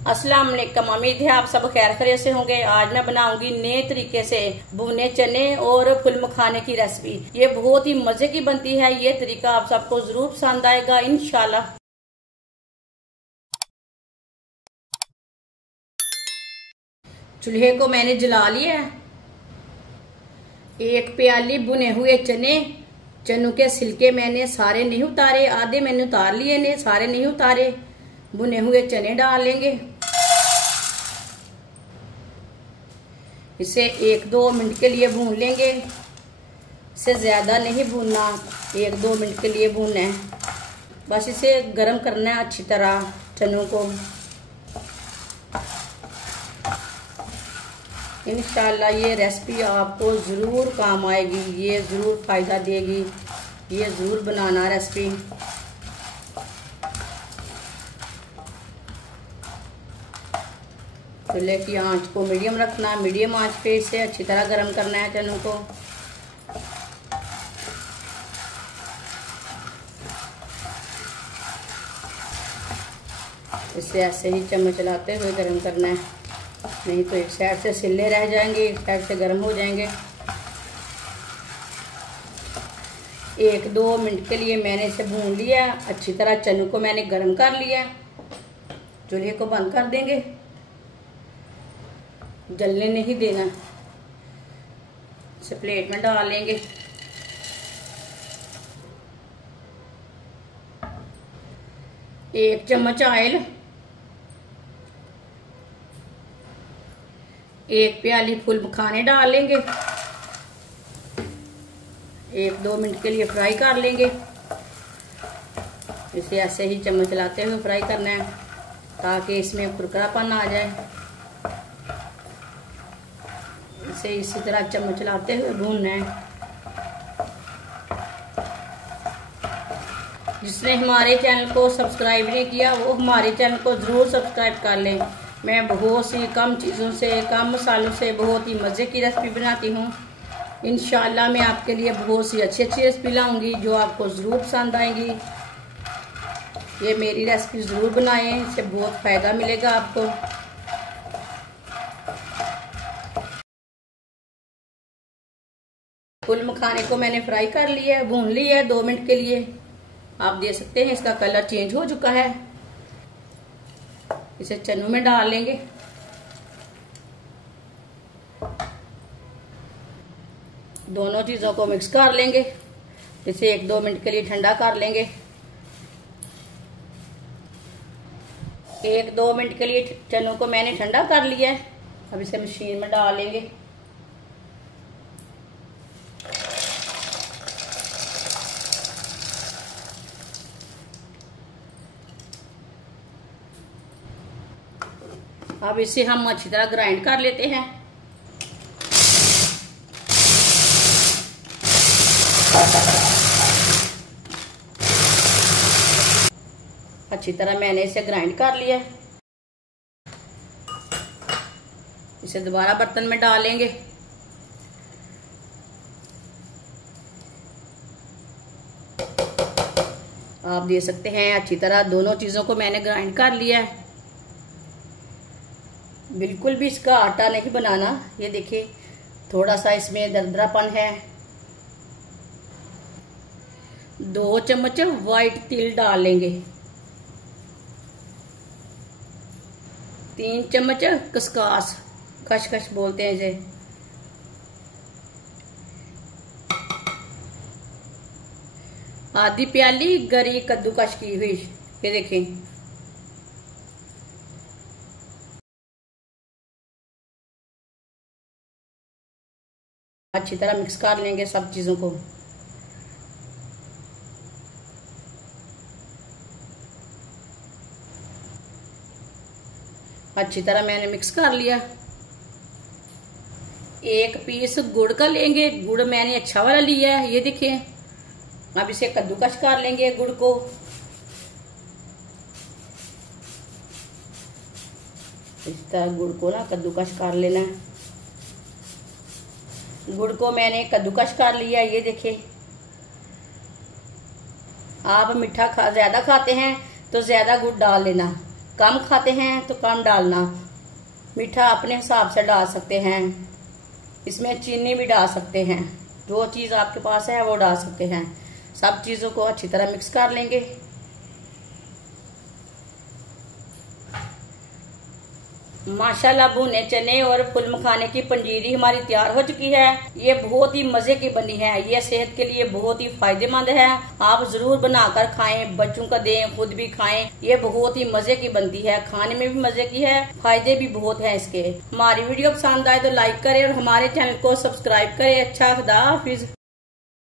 अस्सलाम वालेकुम। उम्मीद है आप सब खैर खैरियत से होंगे। आज मैं बनाऊंगी नए तरीके से भुने चने और फुल मखाने की रेसिपी। ये बहुत ही मजे की बनती है। ये तरीका आप सबको जरूर पसंद आएगा इंशाल्लाह। चूल्हे को मैंने जला लिया है। एक प्याली भुने हुए चने, चनों के छिलके मैंने सारे नहीं उतारे, आधे मैंने उतार लिए ने, सारे नहीं उतारे। भुने हुए चने डाल लेंगे। इसे 1-2 मिनट के लिए भून लेंगे। इसे ज्यादा नहीं भूनना, 1-2 मिनट के लिए भूनना है। बस इसे गर्म करना है अच्छी तरह चनों को। इंशाल्लाह ये रेसिपी आपको ज़रूर काम आएगी, ये ज़रूर फ़ायदा देगी। ये ज़रूर बनाना रेसिपी। चूल्हे की आंच को मीडियम रखना, मीडियम आंच पे इसे अच्छी तरह गर्म करना है चनों को। इसे ऐसे ही चम्मच चलाते हुए गर्म करना है, नहीं तो एक साइड से सिले रह जाएंगे, एक साइड से गर्म हो जाएंगे। 1-2 मिनट के लिए मैंने इसे भून लिया अच्छी तरह। चनों को मैंने गर्म कर लिया। चूल्हे को बंद कर देंगे, जलने नहीं देना। इसे प्लेट में डाल लेंगे। एक चम्मच ऑयल, 1 प्याली फुल मखाने डाल लेंगे। 1-2 मिनट के लिए फ्राई कर लेंगे। इसे ऐसे ही चम्मच चलाते हुए फ्राई करना है ताकि इसमें कुरकुरापन आ जाए। इसे इसी तरह चम्मच चलाते हुए भूनना है। जिसने हमारे चैनल को सब्सक्राइब नहीं किया वो हमारे चैनल को जरूर सब्सक्राइब कर लें। मैं बहुत सी कम चीज़ों से, कम मसालों से बहुत ही मज़े की रेसिपी बनाती हूँ। इंशाल्लाह मैं आपके लिए बहुत सी अच्छी रेसिपी लाऊंगी जो आपको ज़रूर पसंद आएंगी। ये मेरी रेसिपी ज़रूर बनाएं, इससे बहुत फ़ायदा मिलेगा आपको। फुल मखाने को मैंने फ्राई कर लिया है, भून लिया है 2 मिनट के लिए। आप देख सकते हैं इसका कलर चेंज हो चुका है। इसे चनों में डाल लेंगे। दोनों चीजों को मिक्स कर लेंगे। इसे 1-2 मिनट के लिए ठंडा कर लेंगे। 1-2 मिनट के लिए चनों को मैंने ठंडा कर लिया है। अब इसे मशीन में डाल लेंगे। अब इसे हम अच्छी तरह ग्राइंड कर लेते हैं। अच्छी तरह मैंने इसे ग्राइंड कर लिया। इसे दोबारा बर्तन में डालेंगे। आप देख सकते हैं अच्छी तरह दोनों चीजों को मैंने ग्राइंड कर लिया है। बिल्कुल भी इसका आटा नहीं बनाना। ये देखिए थोड़ा सा इसमें दरदरापन है। 2 चम्मच व्हाइट तिल डाल लेंगे। 3 चम्मच खसखस, खसखस बोलते हैं इसे। आधी प्याली गरी कद्दूकस की हुई, ये देखें। अच्छी तरह मिक्स कर लेंगे सब चीजों को। अच्छी तरह मैंने मिक्स कर लिया। 1 पीस गुड़ का लेंगे। गुड़ मैंने अच्छा वाला लिया है, ये देखिए। अब इसे कद्दूकस कर लेंगे गुड़ को। इस तरह गुड़ को ना कद्दूकस कर लेना है। गुड़ को मैंने कद्दूकस कर लिया, ये देखिए। आप मीठा ज्यादा खाते हैं तो ज्यादा गुड़ डाल लेना। कम खाते हैं तो कम डालना, मीठा अपने हिसाब से डाल सकते हैं, इसमें चीनी भी डाल सकते हैं, जो चीज़ आपके पास है वो डाल सकते हैं। सब चीज़ों को अच्छी तरह मिक्स कर लेंगे। माशाल्लाह भुने चने और फुल मखाने की पंजीरी हमारी तैयार हो चुकी है। ये बहुत ही मजे की बनी है, ये सेहत के लिए बहुत ही फायदेमंद है। आप जरूर बनाकर खाएं, बच्चों का दें, खुद भी खाएं। ये बहुत ही मजे की बनती है, खाने में भी मजे की है, फायदे भी बहुत है इसके। हमारी वीडियो पसंद आए तो लाइक करें और हमारे चैनल को सब्सक्राइब करें। अच्छा, खुदा हाफिज।